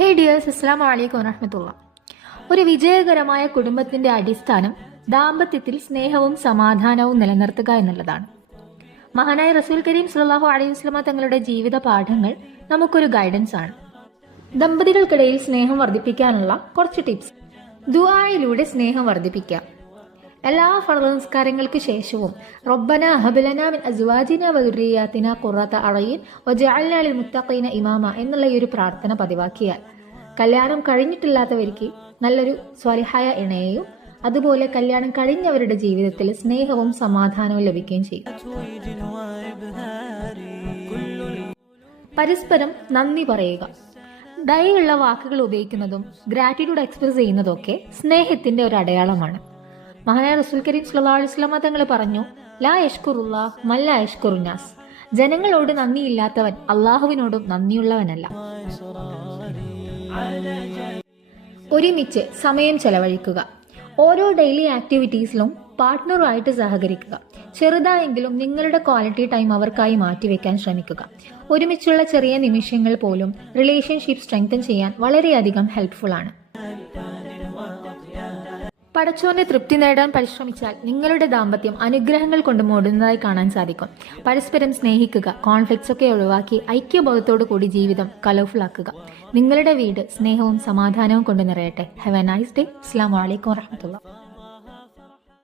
ഹേ dears, അസ്സലാമു അലൈക്കും വറഹ്മത്തുള്ളാഹി. ഒരു വിജയകരമായ കുടുംബത്തിന്റെ അടിസ്ഥാനം ദാമ്പത്യത്തിൽ സ്നേഹവും സമാധാനവും നിലനിർത്തുക എന്നുള്ളതാണ്. മഹാനായ റസൂൽ കരീം സ്വല്ലല്ലാഹു അലൈഹി വസല്ലമ തങ്ങളുടെ ജീവിത പാഠങ്ങൾ നമുക്കൊരു ഗൈഡൻസ് ആണ്. ദമ്പതികൾക്കിടയിൽ സ്നേഹം വർദ്ധിപ്പിക്കാനുള്ള കുറച്ച് ടിപ്സ്. ദുആയിലൂടെ സ്നേഹം വർദ്ധിപ്പിക്കുക. എല്ലാ ഫർദ് നിസ്കാരങ്ങൾക്ക് ശേഷവും റബ്ബനാ ഹബ് ലനാ മിൻ അസ്വാജിനാ വദുർരിയാതിനാ ഖുറത അഅ്യുൻ വജഅൽനാ ലിൽ മുത്തഖീന ഇമാമ എന്നുള്ള ഈ ഒരു പ്രാർത്ഥന പതിവാക്കിയാൽ കല്യാണം കഴിഞ്ഞിട്ടില്ലാത്തവർക്ക് നല്ലൊരു സ്വാലിഹായ ഇണയെയും അതുപോലെ കല്യാണം കഴിഞ്ഞവരുടെ ജീവിതത്തിൽ സ്നേഹവും സമാധാനവും ലഭിക്കുകയും ചെയ്യും. പരസ്പരം നന്ദി പറയുക. ദയയുള്ള വാക്കുകൾ ഉപയോഗിക്കുന്നതും ഗ്രാറ്റിറ്റ്യൂഡ് എക്സ്പ്രസ് ചെയ്യുന്നതൊക്കെ സ്നേഹത്തിന്റെ ഒരു അടയാളമാണ്. മഹാനായ റസൂൽ കരീം സ്വല്ലല്ലാഹു അലൈഹി വസല്ലമ തങ്ങൾ പറഞ്ഞു, ലാ യഷ്കുറുല്ലാഹ് മൻ ലാ യഷ്കുറുന്നാസ്. ജനങ്ങളോട് നന്ദിയില്ലാത്തവൻ അള്ളാഹുവിനോടും നന്ദിയുള്ളവനല്ല. ഒരുമിച്ച് സമയം ചെലവഴിക്കുക. ഓരോ ഡെയിലി ആക്ടിവിറ്റീസിലും പാർട്ട്ണറുമായിട്ട് സഹകരിക്കുക. ചെറുതായെങ്കിലും നിങ്ങളുടെ ക്വാളിറ്റി ടൈം അവർക്കായി മാറ്റിവെക്കാൻ ശ്രമിക്കുക. ഒരുമിച്ചുള്ള ചെറിയ നിമിഷങ്ങൾ പോലും റിലേഷൻഷിപ്പ് സ്ട്രെങ്തൻ ചെയ്യാൻ വളരെയധികം ഹെൽപ്ഫുൾ ആണ്. പടച്ചോന്റെ തൃപ്തി നേടാൻ പരിശ്രമിച്ചാൽ നിങ്ങളുടെ ദാമ്പത്യം അനുഗ്രഹങ്ങൾ കൊണ്ട് മൂടുന്നതായി കാണാൻ സാധിക്കും. പരസ്പരം സ്നേഹിക്കുക. കോൺഫ്ലിക്ട്സ് ഒക്കെ ഒഴിവാക്കി ഐക്യബോധത്തോടു കൂടി ജീവിതം കളർഫുൾ ആക്കുക. നിങ്ങളുടെ വീട് സ്നേഹവും സമാധാനവും കൊണ്ട് നിറയട്ടെ. Have A nice day. അസ്സലാമു അലൈക്കും വറഹ്മത്തുള്ളാഹി.